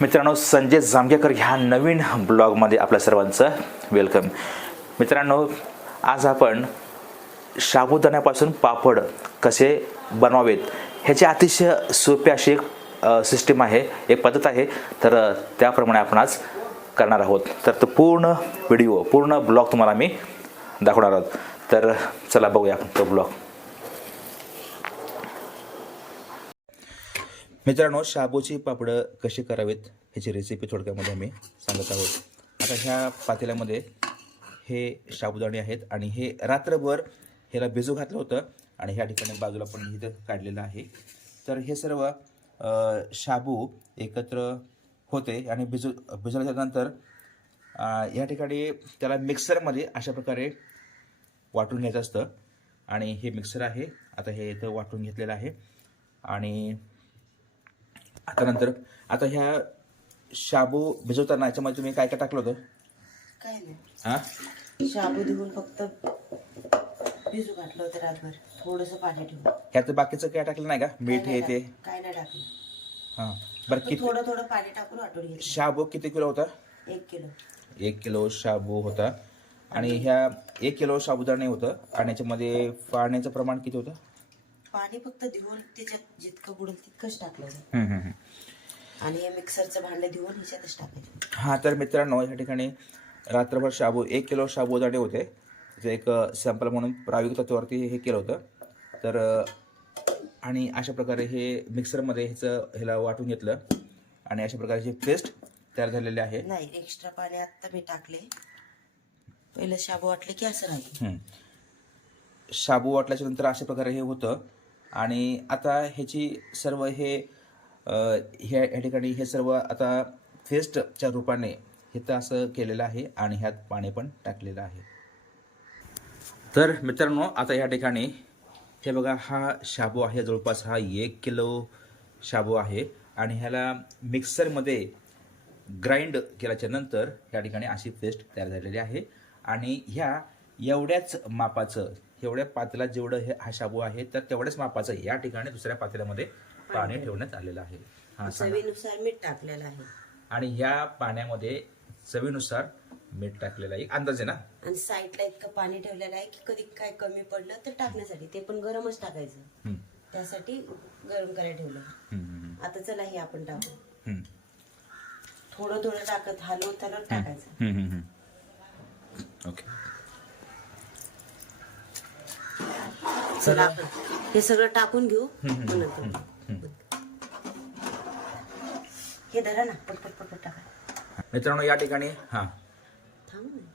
मित्रांनो संजय जामगेकर ह्या नवीन ब्लॉगमध्ये आपल्या सर्वांचं वेलकम मित्रांनो आज आपण साबुदाण्यापासून पापड कसे बनवावेत ह्याची अतिशय सोपी अशी एक सिस्टीम आहे एक पद्धत आहे. तर त्याप्रमाणे आपण आज करणार आहोत. तर तो पूर्ण व्हिडिओ पूर्ण ब्लॉग तुम्हाला मी दाखवणार आहोत. तर चला बघूया आपण तो ब्लॉग. मित्रांनो शाबूची पापडं कशी करावीत ह्याची रेसिपी थोडक्यामध्ये आम्ही सांगत आहोत. आता ह्या पातेल्यामध्ये हे साबुदाणे आहेत आणि हे रात्रभर ह्याला भिजू घातलं होतं आणि ह्या ठिकाणी बाजूला पण इथं काढलेलं आहे. तर हे सर्व शाबू एकत्र होते आणि भिजू भिजवल्यानंतर या ठिकाणी त्याला मिक्सरमध्ये अशा प्रकारे वाटून घ्यायचं असतं आणि हे मिक्सर आहे. आता हे इथं वाटून घेतलेलं आहे आणि आता नंतर आता ह्या शाबू भिजवताना याच्यामध्ये तुम्ही काय काय टाकलं होतं? काय नाही. हां? शाबू धुवून फक्त भिजू घातलं होतं रातभर. थोडंसं पाणी ठेवून. ह्यात बाकीचं काय टाकलं नाही का? मीठ हे ते? काय नाही टाकलं. हां. बरं फक्त किती थोडं थोडं पाणी टाकून वाटून घेतलं. शाबू किती किलो होता? एक किलो. एक किलो शाबू होता. आणि ह्या एक किलो साबुदाणे होतं. आणि याच्यामध्ये पाण्याचं प्रमाण किती होतं? पाणी फक्त धुवून त्याच्यात जितकं बुडेल तितकंच टाकलं हम्म. आणि हे मिक्सरचं भांडं धुवून ह्याच्यातच टाकायचं. हां तर मित्रांनो या ठिकाणी रात्रभर शाबू एक किलो साबुदाणे होते. त्याचं एक सॅम्पल म्हणून प्रायोगिक तत्वावरती हे केलं होतं. तर अ, आणि अशा प्रकारे हे मिक्सरमध्ये ह्याचं ह्याला वाटून घेतलं. आणि अशा प्रकारे हे पेस्ट तयार झालेले आहे. नाही एक्स्ट्रा पाणी आता मी टाकले. पहिलं शाबू वाटले की असं राहील. हम्म. शाबू वाटल्याच्या नंतर अशा प्रकारे हे होतं. आणि आता ह्याची सर्व हे ह्या ह्या ठिकाणी हे सर्व आता फेस्टच्या रूपाने हे तर असं केलेलं आहे आणि ह्यात पाणी पण टाकलेलं आहे. तर मित्रांनो आता या ठिकाणी हे बघा हा शाबू आहे जवळपास हा एक किलो शाबू आहे. आणि ह्याला मिक्सरमध्ये ग्राइंड केल्याच्यानंतर या ठिकाणी अशी पेस्ट तयार झालेली आहे. आणि ह्या एवढ्याच मापाचं एवढ्या पातेल्यात जेवढं हे हा शाबू आहे तर तेवढ्याच मापाचं या ठिकाणी दुसऱ्या पातेल्यामध्ये पाणी ठेवण्यात आलेलं आहे. हा. चवीनुसार मीठ टाकलेलं आहे. आणि ह्या पाण्यामध्ये चवीनुसार मीठ टाकलेलं आहे. अंदाज आहे ना? आणि साईडला इतकं पाणी ठेवलेलं आहे की कधी काय कमी पडलं तर टाकण्यासाठी. ते पण गरमच टाकायचं. त्यासाठी गरम करायला ठेवलं. आता चला हे आपण टाकू. थोडं थोडं टाकत हलवत टाकायचं. ओके. चला. आपण. हे सगळं टाकून घेऊ. मग नंतर. हे धरा ना. पटपट पटपट टाका. मित्रांनो या ठिकाणी हां. थांब ना.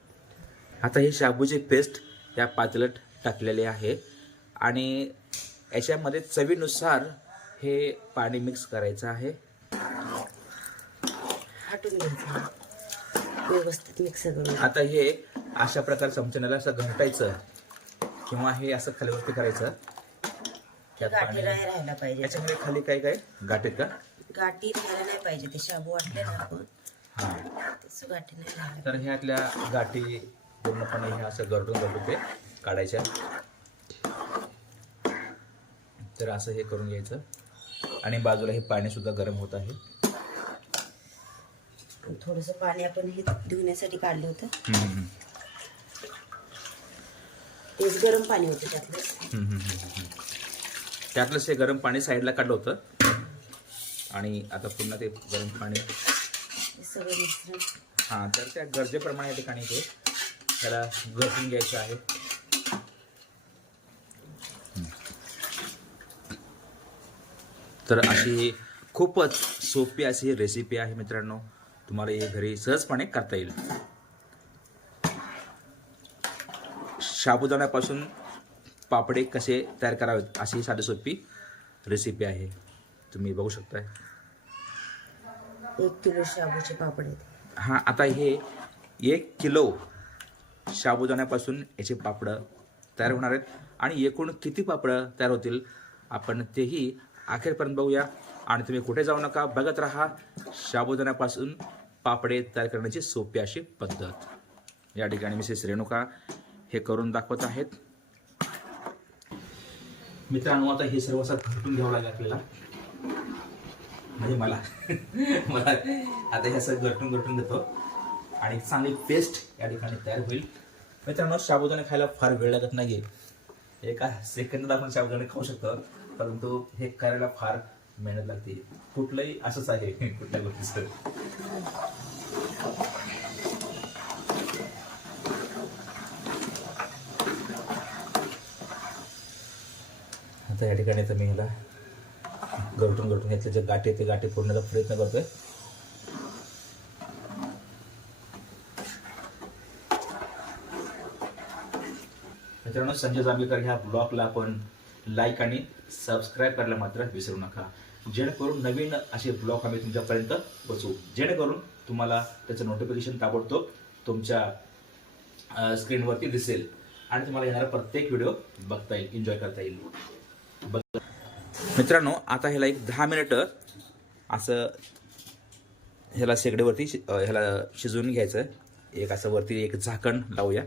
आता ही शाबूची पेस्ट या पातेल्यात टाकलेली आहे. आणि याच्यामध्ये चवीनुसार हे पाणी मिक्स करायचं आहे. हटून घ्यायचं. व्यवस्थित मिक्स करून. आता हे अशा प्रकारे चमच्याला असं घंटायचं. किंवा हे असं खालीवरती करायचं. त्यात गाठी पाणी. नाही राहायला पाहिजे. याच्यामध्ये खाली काय काय? गाठीत का? गाठी राहायला नाही पाहिजे. ते शाबू वाटले ना आपण. हां. तसं गाठी नाही राहायला तर ह्यातल्या गाठी पूर्णपणे ह्या असं गरडून गरडून ते काढायच्या. तर असं हे करून घ्यायचं. आणि बाजूला हे पाणी सुद्धा गरम होत आहे. थोडंसं पाणी आपण हे धुण्यासाठी काढलं होतं. हम्म, हम्म, तेच गरम पाणी होतं त्यातलं. हम्म, हम्म, हम्म, हम्म. त्यातलंच हे गरम पाणी साईडला काढलं होतं. आणि आता पुन्हा ते गरम पाणी. हे सगळं मिश्रण. हां तर त्या गरजेप्रमाणे या ठिकाणी ते त्याला घटून घ्यायचं आहे. तर अशी ही खूपच सोपी अशी रेसिपी आहे मित्रांनो. तुम्हाला हे घरी सहजपणे करता येईल. साबुदाण्यापासून पापडे कसे तयार करावेत अशी ही साधी सोपी रेसिपी आहे. तुम्ही बघू शकताय. एक किलो शाबूचे पापड. आहेत हां आता हे एक किलो साबुदाण्यापासून याचे पापडं तयार होणार आहेत. आणि एकूण किती पापडं तयार होतील आपण तेही अखेरपर्यंत बघूया. आणि तुम्ही कुठे जाऊ नका बघत राहा. साबुदाण्यापासून पापडे तयार करण्याची सोपी अशी पद्धत. या ठिकाणी मिसेस रेणुका हे करून दाखवत आहेत. मित्रांनो आता हे सर्व असं घटून घ्यावं लागेल आपल्याला. म्हणजे मला मला आता हे असं गरटून गरटून घेतो आणि चांगली पेस्ट या ठिकाणी तयार होईल. मित्रांनो साबुदाणे खायला फार वेळ लागत नाही एका सेकंदात आपण साबुदाणे खाऊ शकतो. परंतु हे करायला फार मेहनत लागते. कुठलंही असंच आहे कुठल्या गोष्टीचं. आता या ठिकाणी तर मी ह्याला गरटून गरटून घेतले जे गाठी ते गाठी फोडण्याचा प्रयत्न करतोय. मित्रांनो संजय जांभेकर ह्या ब्लॉगला आपण लाईक आणि सबस्क्राईब करायला मात्र विसरू नका. जेणेकरून नवीन असे ब्लॉग आम्ही तुमच्यापर्यंत पोचवू जेणेकरून तुम्हाला त्याचं नोटिफिकेशन ताबडतोब तुमच्या स्क्रीनवरती दिसेल आणि तुम्हाला येणारा प्रत्येक व्हिडिओ बघता येईल एन्जॉय करता येईल. बघ- मित्रांनो आता ह्याला एक दहा मिनिटं असं ह्याला शेगडीवरती ह्याला शिजवून घ्यायचं. एक असं वरती एक झाकण लावूया.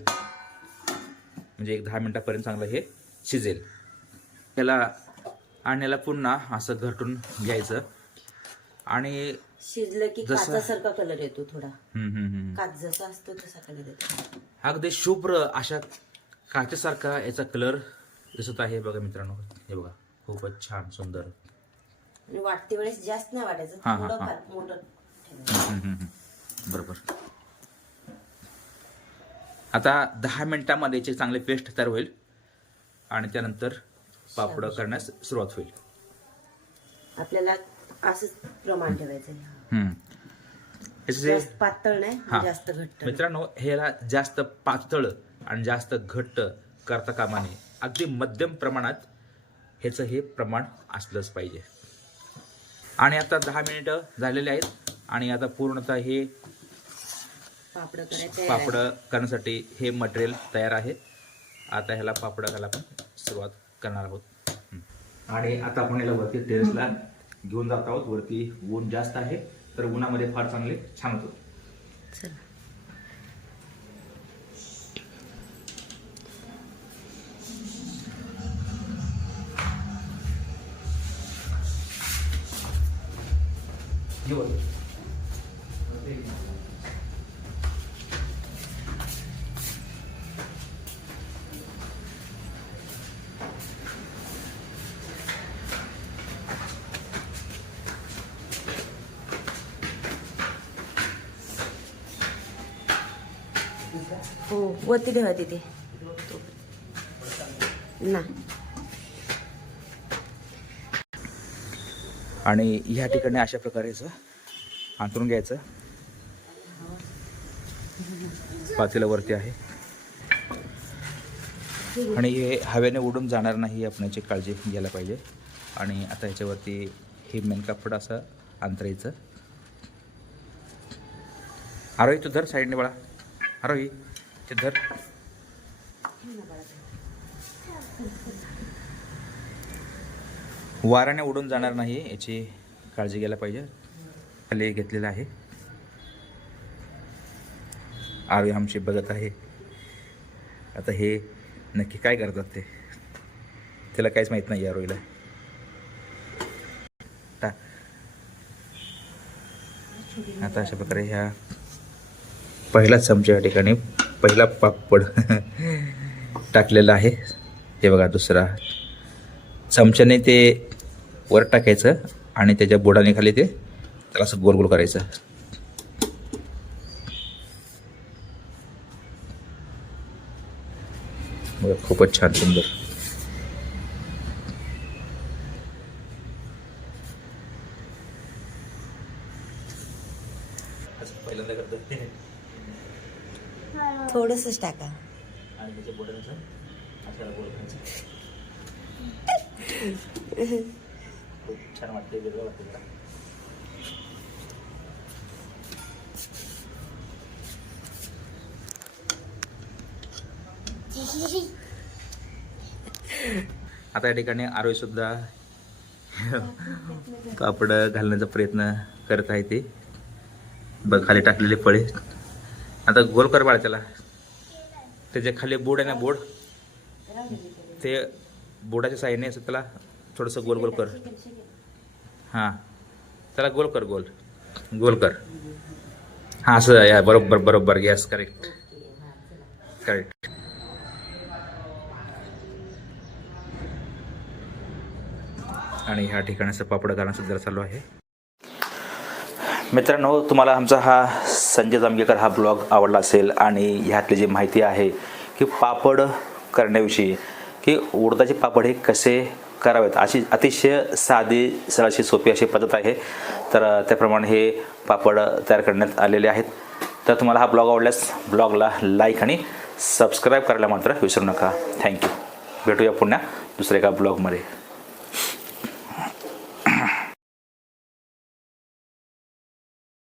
म्हणजे एक दहा मिनिटापर्यंत चांगलं हे शिजेल. त्याला आणि याला पुन्हा असं घटून घ्यायचं. आणि शिजलं की जसं- काचासारखा कलर येतो थोडा. हम्म, हम्म, हम्म. काच जसा असतो तसा कलर येतो. अगदी शुभ्र अशा काचेसारखा याचा कलर दिसत आहे बघा मित्रांनो हे बघा खूपच छान सुंदर आणि वाटते वेळेस जास्त नाही वाटायचं हा, हा, थोडं हा. फार मोठं ठेवायचं. हम्म, हम्म, हम्म. बरोबर आता दहा मिनिटामध्ये याची चांगली पेस्ट तयार होईल आणि त्यानंतर पापड करण्यास सुरुवात होईल आपल्याला असंच प्रमाण ठेवायचं हम्म. याचे जे- जास्त पातळ नाही हा. जास्त घट्ट नाही. मित्रांनो ह्याला जास्त पातळ आणि जास्त घट्ट करता कामा नये अगदी मध्यम प्रमाणात ह्याचं हे प्रमाण असलंच पाहिजे. आणि आता दहा मिनिटं झालेले आहेत आणि आता पूर्णतः हे पापड करण्यासाठी हे मटेरियल तयार आहे. आता ह्याला पापड घालायला आपण सुरुवात करणार आहोत. आणि आता आपण याला वरती टेरेसला घेऊन जात आहोत. वरती ऊन जास्त आहे तर उन्हामध्ये फार चांगले छान होतं चला हे बघ. हो वरती ठेवा तिथे ना आणि ह्या ठिकाणी अशा प्रकारे याचं अंतरून घ्यायचं. पातेला वरती आहे. आणि हे हवेने उडून जाणार नाही आपणाची काळजी घ्यायला पाहिजे. आणि आता ह्याच्यावरती हे मेन कापड असं अंतरायचं. आरोही तू धर साईडने बाळा. आरोही ते धर. वाऱ्याने उडून जाणार नाही याची काळजी घ्यायला पाहिजे. खाली घेतलेलं आहे. आरोही आमची बघत आहे. आता हे नक्की काय करतात ते? त्याला काहीच माहीत नाही या टा- आता अशा प्रकारे ह्या पहिला चमचा या ठिकाणी पहिला पापड टाकलेला आहे. हे बघा दुसरा. चमच्याने ते वर टाकायचं आणि त्याच्या बोडाने खाली ते त्याला असं गोल गोल करायचं. खूपच छान सुंदर. पहिल्यांदा करतो थोडंसंच टाका. आणि त्याच्या बोटाचं खूप छान वाटते वेगळं वाटते जरा. आता या ठिकाणी आरोही सुद्धा कापड घालण्याचा प्रयत्न करत आहे ते. बघ खाली टाकलेले फळे. आता गोल कर बाळ त्याला त्याच्याखाली बोर्ड आहे ना बोर्ड ते बोर्डाच्या साईडने असं त्याला थोडंसं गोल गोल कर. हां. त्याला गोल कर गोल. गोल कर. हां असं या बरोबर बरोबर. यस करेक्ट करेक्ट आणि ह्या ठिकाणाचं पापड घालणं सध्या चालू आहे. मित्रांनो तुम्हाला आमचा हा संजय जांभेकर हा ब्लॉग आवडला असेल आणि ह्यातली जी माहिती आहे की पापड करण्याविषयी की उडदाचे पापड हे कसे करावेत. अशी अतिशय साधी सरळशी सोपी अशी पद्धत आहे. तर त्याप्रमाणे हे पापड तयार करण्यात आलेले आहेत. तर तुम्हाला हा ब्लॉग आवडल्यास ब्लॉगला लाईक आणि सबस्क्राईब करायला मात्र विसरू नका. थँक्यू. भेटूया पुन्हा दुसऱ्या एका ब्लॉगमध्ये.